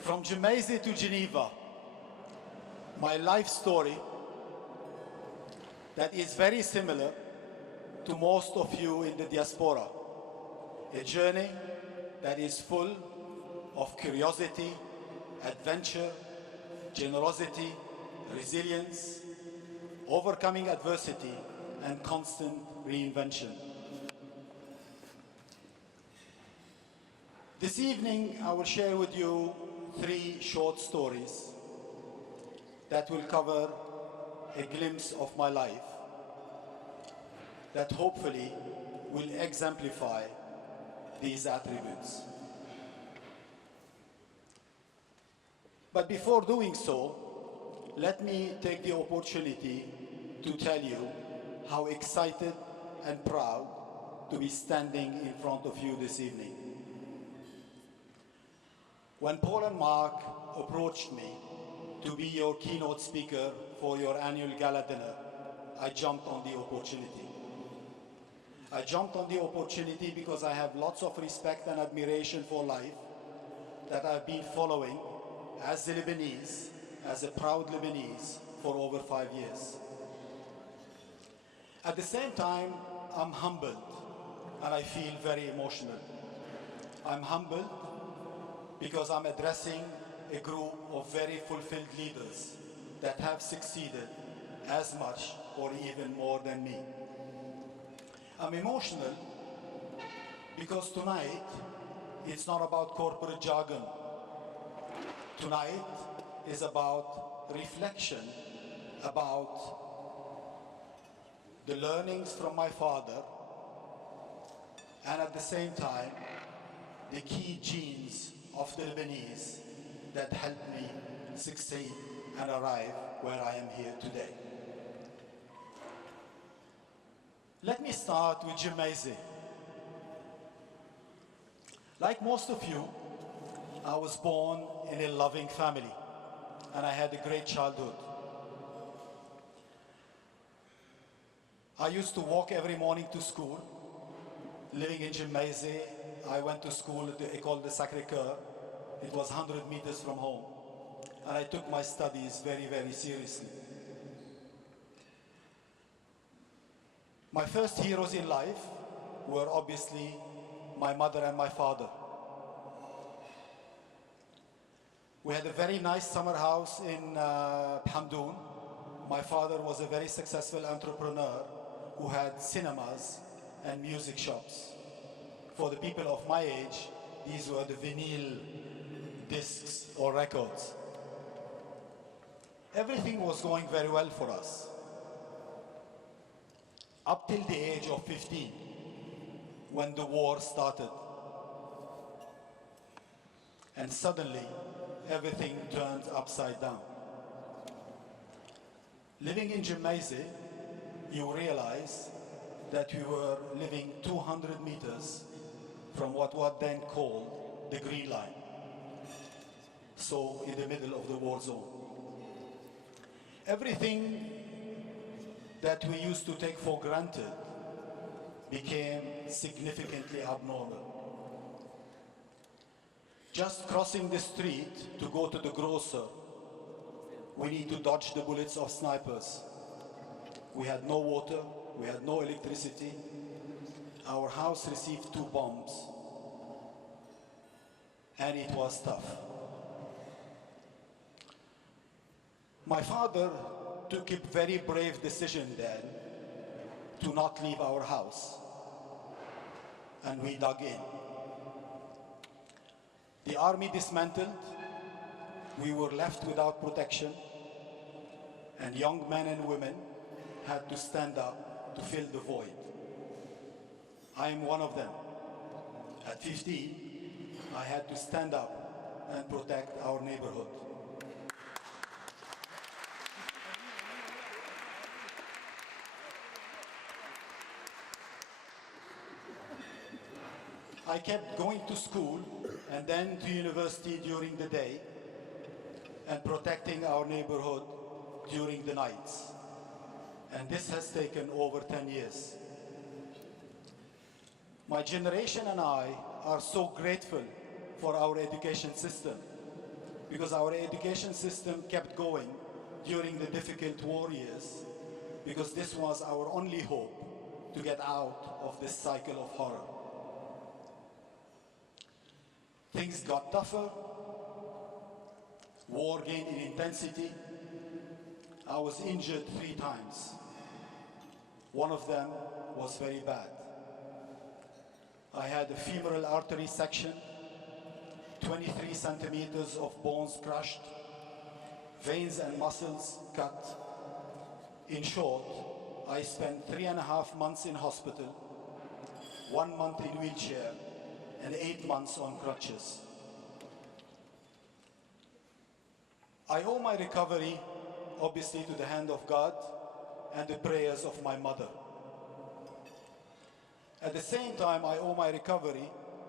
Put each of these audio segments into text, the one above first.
From Jamaica to Geneva, my life story that is very similar to most of you in the diaspora. A journey that is full of curiosity, adventure, generosity, resilience, overcoming adversity, and constant reinvention. This evening, I will share with you 3 short stories that will cover a glimpse of my life that hopefully will exemplify these attributes. But before doing so, let me take the opportunity to tell you how excited and proud to be standing in front of you this evening. When Paul and Mark approached me to be your keynote speaker for your annual gala dinner, I jumped on the opportunity. I jumped on the opportunity because I have lots of respect and admiration for life that I've been following as a Lebanese, as a proud Lebanese, for over 5 years. At the same time, I'm humbled and I feel very emotional. I'm humbled because I'm addressing a group of very fulfilled leaders that have succeeded as much or even more than me. I'm emotional because tonight it's not about corporate jargon. Tonight is about reflection, about the learnings from my father, and at the same time, the key genes of the Lebanese that helped me succeed and arrive where I am here today. Let me start with Jamaica. Like most of you, I was born in a loving family, and I had a great childhood. I used to walk every morning to school. Living in Jamaica, I went to school at the École de Sacré-Cœur. It was 100 meters from home, and I took my studies very, very seriously. My first heroes in life were obviously my mother and my father. We had a very nice summer house in Hamdoun. My father was a very successful entrepreneur who had cinemas and music shops. For the people of my age, these were the vinyl discs or records. Everything was going very well for us, up till the age of 15, when the war started. And suddenly, everything turned upside down. Living in Jamaica, you realize that we were living 200 meters from what was then called the Green Line. So in the middle of the war zone. Everything that we used to take for granted became significantly abnormal. Just crossing the street to go to the grocer, we need to dodge the bullets of snipers. We had no water, we had no electricity. Our house received 2 bombs, and it was tough. My father took a very brave decision then to not leave our house, and we dug in. The army dismantled, we were left without protection, and young men and women had to stand up to fill the void. I am one of them. At 15, I had to stand up and protect our neighborhood. I kept going to school and then to university during the day and protecting our neighborhood during the nights. And this has taken over 10 years. My generation and I are so grateful for our education system because our education system kept going during the difficult war years, because this was our only hope to get out of this cycle of horror. Things got tougher, war gained in intensity. I was injured 3 times. One of them was very bad. I had a femoral artery section, 23 centimeters of bones crushed, veins and muscles cut. In short, I spent 3.5 months in hospital, 1 month in wheelchair, and 8 months on crutches. I owe my recovery, obviously, to the hand of God and the prayers of my mother. At the same time, I owe my recovery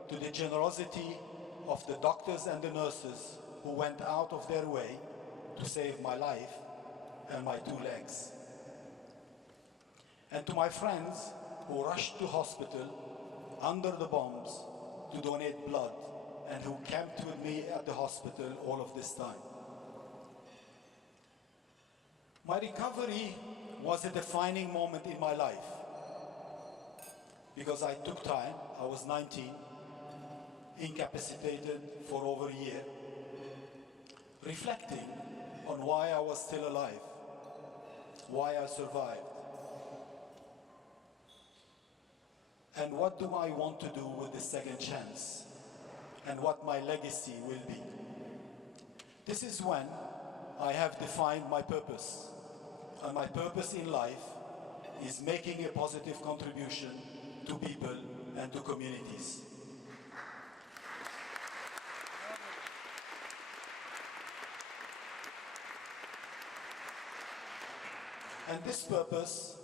to the generosity of the doctors and the nurses who went out of their way to save my life and my 2 legs. And to my friends who rushed to hospital under the bombs to donate blood and who camped with me at the hospital all of this time. My recovery was a defining moment in my life because I took time. I was 19, incapacitated for over a year, reflecting on why I was still alive, why I survived, and what do I want to do with this second chance, and what my legacy will be. This is when I have defined my purpose, and my purpose in life is making a positive contribution to people and to communities. And this purpose,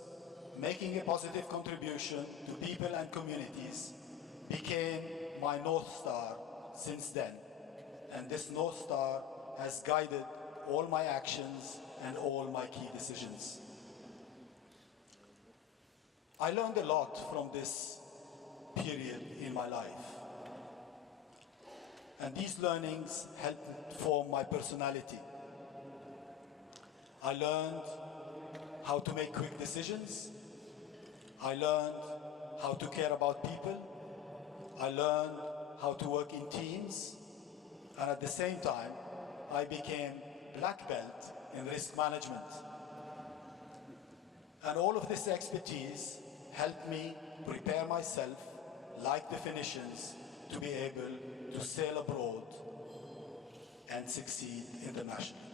making a positive contribution to people and communities, became my North Star since then. And this North Star has guided all my actions and all my key decisions. I learned a lot from this period in my life. And these learnings helped form my personality. I learned how to make quick decisions. I learned how to care about people. I learned how to work in teams. And at the same time, I became black belt in risk management. And all of this expertise helped me prepare myself, like definitions, to be able to sail abroad and succeed internationally.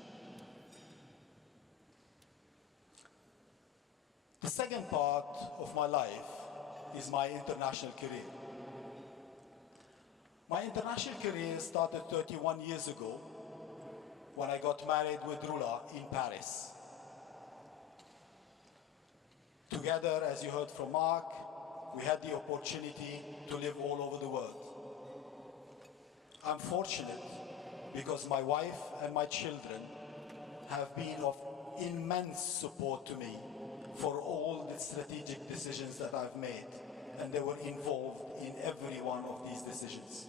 The second part of my life is my international career. My international career started 31 years ago when I got married with Rula in Paris. Together, as you heard from Mark, we had the opportunity to live all over the world. I'm fortunate because my wife and my children have been of immense support to me for all the strategic decisions that I've made, and they were involved in every one of these decisions.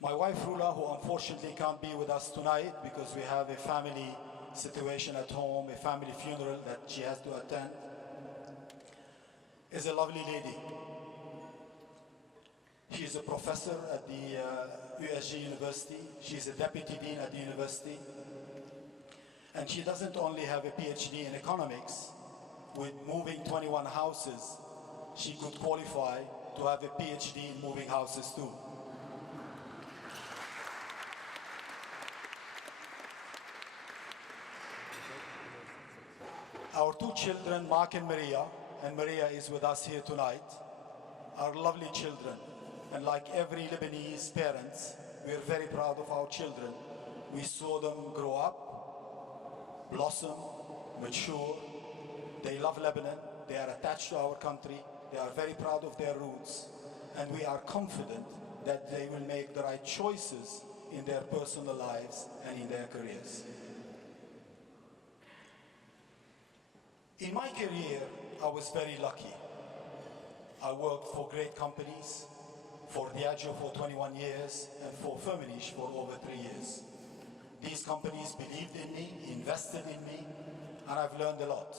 My wife Rula, who unfortunately can't be with us tonight because we have a family situation at home, a family funeral that she has to attend, is a lovely lady. She is a professor at the USG University. She's a deputy dean at the university. And she doesn't only have a PhD in economics. With moving 21 houses, she could qualify to have a PhD in moving houses too. Our 2 children, Mark and Maria is with us here tonight, are lovely children. And like every Lebanese parents, we are very proud of our children. We saw them grow up, blossom, mature. They love Lebanon. They are attached to our country. They are very proud of their roots. And we are confident that they will make the right choices in their personal lives and in their careers. In my career, I was very lucky. I worked for great companies, for Diageo for 21 years, and for Firmenich for over 3 years. These companies believed in me, invested in me, and I've learned a lot.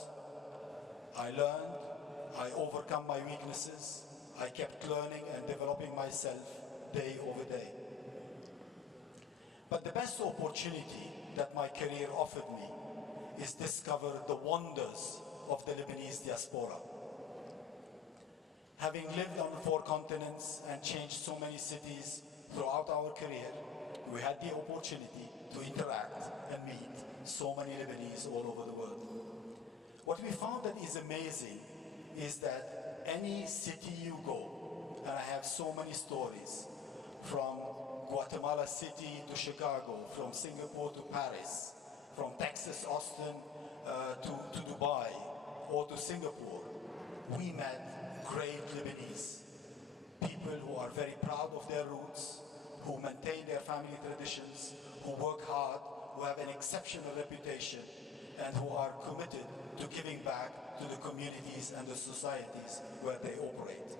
I learned, I overcome my weaknesses, I kept learning and developing myself day over day. But the best opportunity that my career offered me is discover the wonders of the Lebanese diaspora. Having lived on 4 continents and changed so many cities throughout our career, we had the opportunity to interact and meet so many Lebanese all over the world. What we found that is amazing is that any city you go, and I have so many stories, from Guatemala City to Chicago, from Singapore to Paris, from Texas, Austin to Dubai, or to Singapore, we met great Lebanese. People who are very proud of their roots, who maintain their family traditions, who work hard, who have an exceptional reputation, and who are committed to giving back to the communities and the societies where they operate.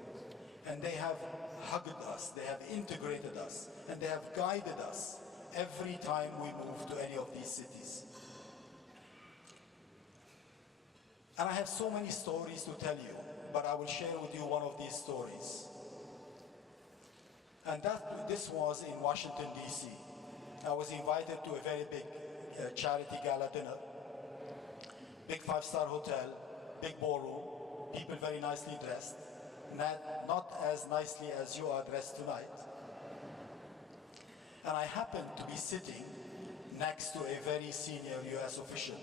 And they have hugged us, they have integrated us, and they have guided us every time we move to any of these cities. And I have so many stories to tell you, but I will share with you one of these stories. And this was in Washington, D.C. I was invited to a very big charity gala dinner. Big 5-star hotel, big ballroom, people very nicely dressed. Not as nicely as you are dressed tonight. And I happened to be sitting next to a very senior US official.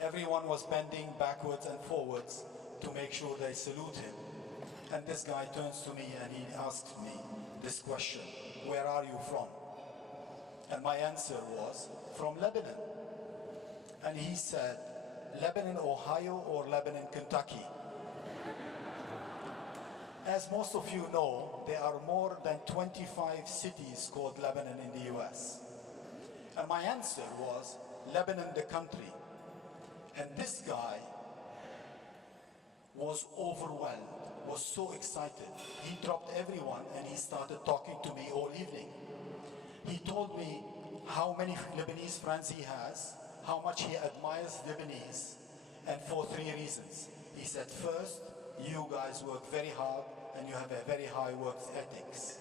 Everyone was bending backwards and forwards to make sure they salute him. And this guy turns to me and he asks me this question: where are you from? And my answer was, from Lebanon. And he said, Lebanon, Ohio, or Lebanon, Kentucky? As most of you know, there are more than 25 cities called Lebanon in the US. And my answer was, Lebanon, the country. And this guy was overwhelmed, was so excited. He dropped everyone and he started talking to me all evening. He told me how many Lebanese friends he has, how much he admires Lebanese, and for 3 reasons. He said, first, you guys work very hard and you have a very high work ethics.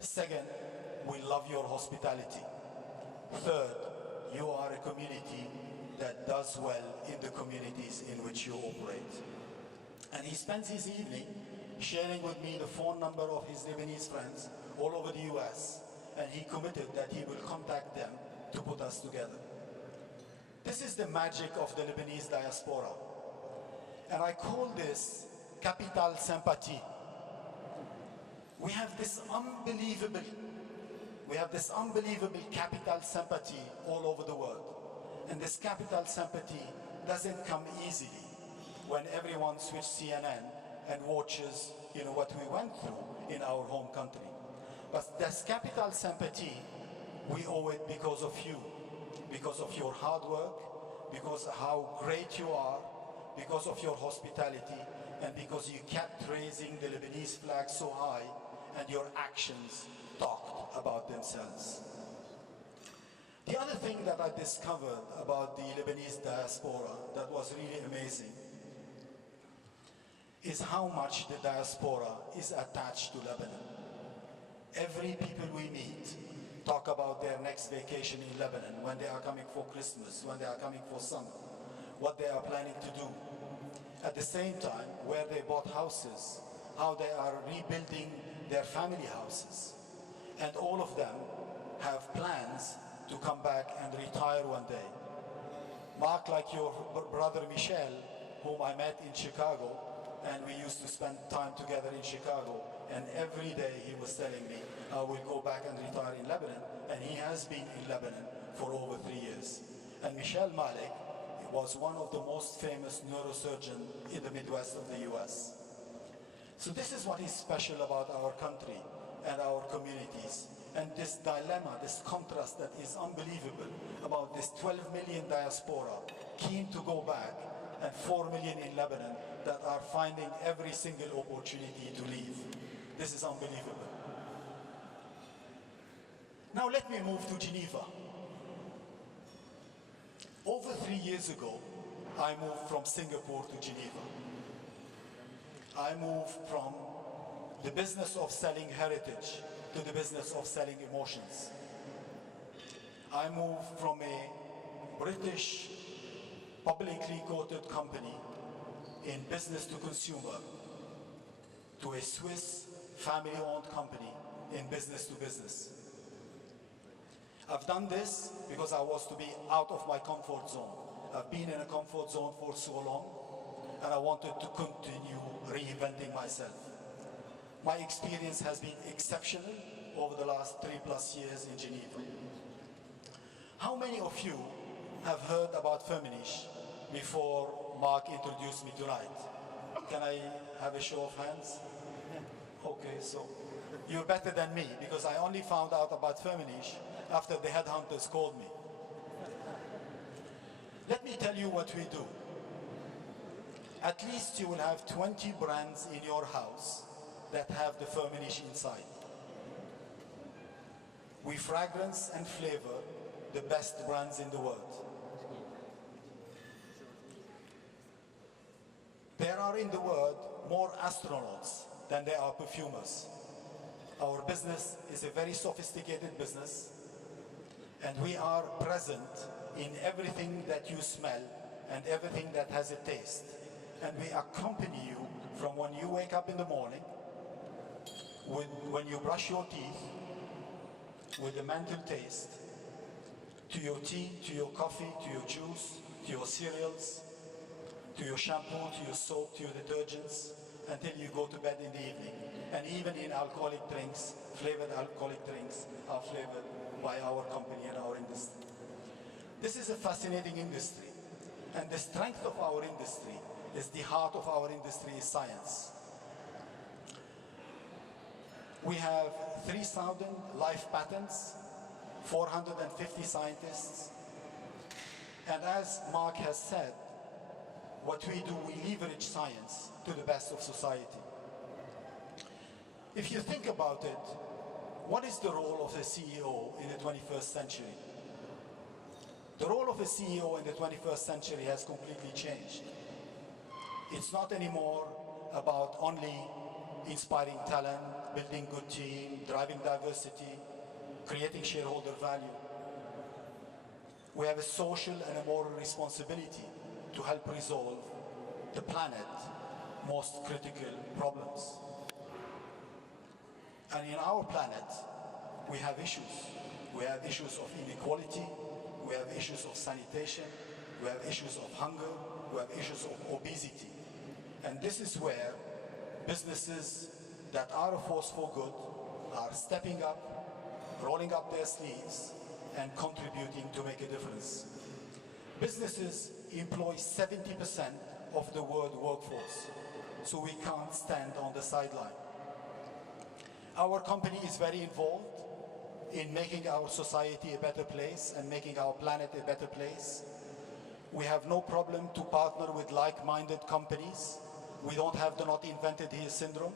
Second, we love your hospitality. Third, you are a community that does well in the communities in which you operate. And he spends his evening sharing with me the phone number of his Lebanese friends all over the US, and he committed that he will contact them to put us together. This is the magic of the Lebanese diaspora. And I call this capital sympathie. We have this unbelievable capital sympathy all over the world. And this capital sympathy doesn't come easily when everyone switches CNN and watches, what we went through in our home country. But this capital sympathy, we owe it because of you, because of your hard work, because of how great you are, because of your hospitality, and because you kept raising the Lebanese flag so high and your actions talked about themselves. The other thing that I discovered about the Lebanese diaspora that was really amazing is how much the diaspora is attached to Lebanon. Every people we meet talk about their next vacation in Lebanon, when they are coming for Christmas, when they are coming for summer, what they are planning to do. At the same time, where they bought houses, how they are rebuilding their family houses. And all of them have plans to come back and retire one day. Mark, like your brother Michel, whom I met in Chicago, and we used to spend time together in Chicago, and every day he was telling me, I will go back and retire in Lebanon, and he has been in Lebanon for over 3 years. And Michel Malik was one of the most famous neurosurgeons in the Midwest of the US. So this is what is special about our country and our communities. And this dilemma, this contrast that is unbelievable about this 12 million diaspora keen to go back and 4 million in Lebanon that are finding every single opportunity to leave. This is unbelievable. Now let me move to Geneva. Over 3 years ago, I moved from Singapore to Geneva. I moved from the business of selling heritage to the business of selling emotions. I moved from a British publicly quoted company in business to consumer to a Swiss family-owned company in business to business. I've done this because I was to be out of my comfort zone. I've been in a comfort zone for so long, and I wanted to continue reinventing myself. My experience has been exceptional over the last 3+ years in Geneva. How many of you have heard about Feminish before Mark introduced me tonight? Can I have a show of hands? Okay, so you're better than me, because I only found out about Feminish after the headhunters called me. Let me tell you what we do. At least you will have 20 brands in your house that have the Feminish inside. We fragrance and flavor the best brands in the world. There are in the world more astronauts than there are perfumers. Our business is a very sophisticated business, and we are present in everything that you smell and everything that has a taste. And we accompany you from when you wake up in the morning, when you brush your teeth, with a mental taste, to your tea, to your coffee, to your juice, to your cereals, to your shampoo, to your soap, to your detergents, until you go to bed in the evening. And even in alcoholic drinks, flavored alcoholic drinks are flavored by our company and our industry. This is a fascinating industry, and the strength of our industry is the heart of our industry is science. We have 3,000 life patents, 450 scientists, and as Mark has said, what we do, we leverage science to the best of society. If you think about it, what is the role of a CEO in the 21st century? The role of a CEO in the 21st century has completely changed. It's not anymore about only inspiring talent, building good team, driving diversity, creating shareholder value. We have a social and a moral responsibility to help resolve the planet's most critical problems. And in our planet, we have issues. We have issues of inequality, we have issues of sanitation, we have issues of hunger, we have issues of obesity. And this is where businesses that are a force for good are stepping up, rolling up their sleeves, and contributing to make a difference. Businesses employ 70% of the world workforce, so we can't stand on the sideline. Our company is very involved in making our society a better place and making our planet a better place. We have no problem to partner with like-minded companies. We don't have the not invented here syndrome.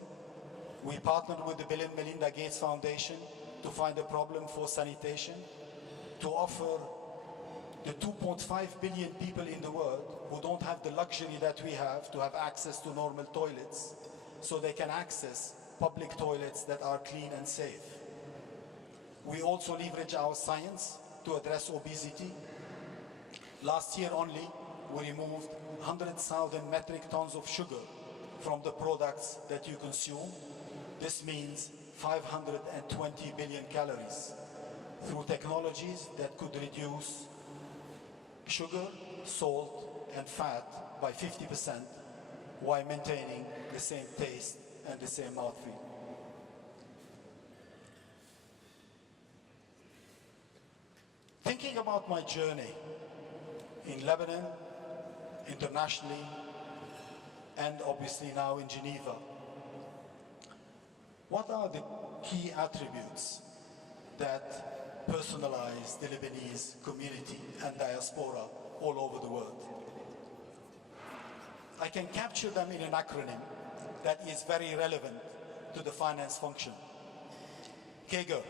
We partnered with the Bill and Melinda Gates Foundation to find a problem for sanitation, to offer the 2.5 billion people in the world who don't have the luxury that we have to have access to normal toilets, so they can access public toilets that are clean and safe. We also leverage our science to address obesity. Last year only, we removed 100,000 metric tons of sugar from the products that you consume. This means 520 billion calories through technologies that could reduce sugar, salt, and fat by 50% while maintaining the same taste and the same mouthfeel. Thinking about my journey in Lebanon, internationally, and obviously now in Geneva, what are the key attributes that personalize the Lebanese community and diaspora all over the world? I can capture them in an acronym that is very relevant to the finance function. KEGER.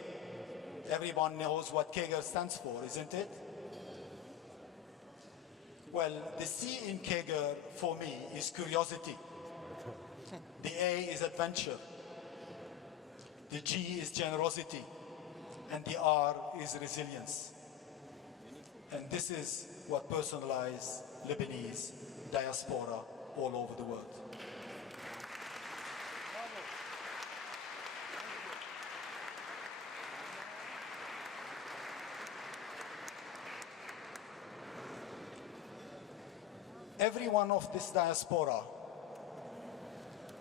Everyone knows what KEGER stands for, isn't it? Well, the C in KEGER for me is curiosity. The A is adventure. The G is generosity. And the R is resilience. And this is what personalized Lebanese diaspora all over the world. Everyone of this diaspora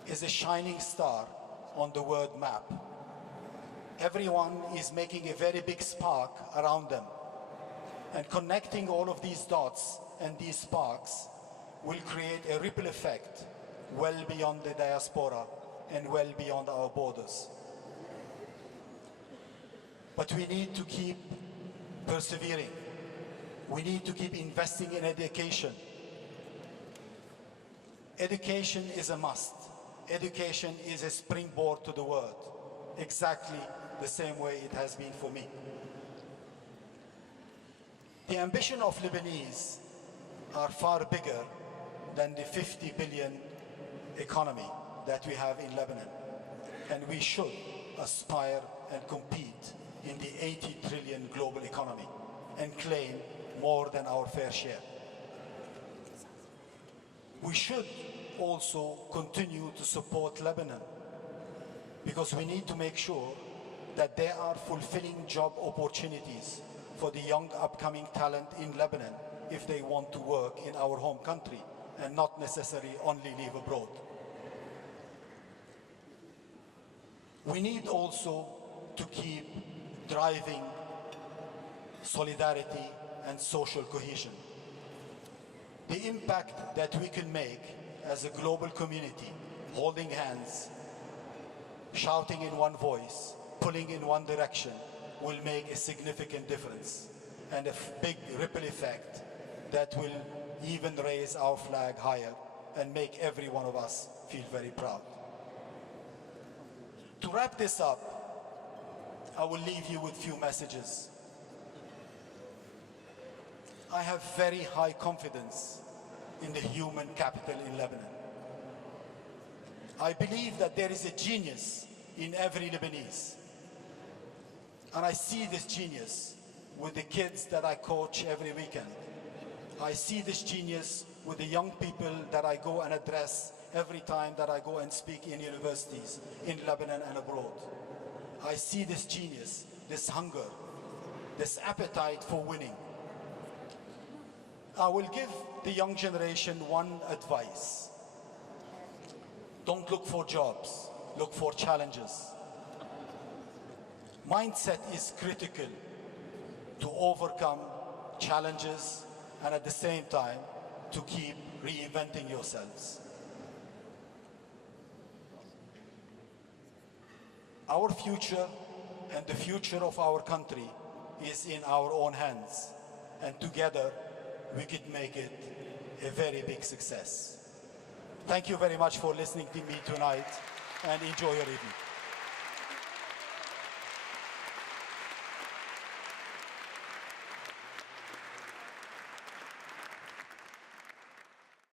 is a shining star on the world map. Everyone is making a very big spark around them. And connecting all of these dots and these sparks will create a ripple effect well beyond the diaspora and well beyond our borders. But we need to keep persevering. We need to keep investing in education. Education is a must. Education is a springboard to the world, exactly the same way it has been for me. The ambition of Lebanese are far bigger than the 50 billion economy that we have in Lebanon. And we should aspire and compete in the 80 trillion global economy and claim more than our fair share. We should also continue to support Lebanon because we need to make sure that there are fulfilling job opportunities for the young upcoming talent in Lebanon if they want to work in our home country and not necessarily only live abroad. We need also to keep driving solidarity and social cohesion. The impact that we can make as a global community, holding hands, shouting in one voice, pulling in one direction, will make a significant difference and a big ripple effect that will even raise our flag higher and make every one of us feel very proud. To wrap this up, I will leave you with few messages. I have very high confidence in the human capital in Lebanon. I believe that there is a genius in every Lebanese. And I see this genius with the kids that I coach every weekend. I see this genius with the young people that I go and address every time that I go and speak in universities in Lebanon and abroad. I see this genius, this hunger, this appetite for winning. I will give the young generation one advice. Don't look for jobs, look for challenges. Mindset is critical to overcome challenges and at the same time to keep reinventing yourselves. Our future and the future of our country is in our own hands, and together we could make it a very big success. Thank you very much for listening to me tonight, and enjoy your evening.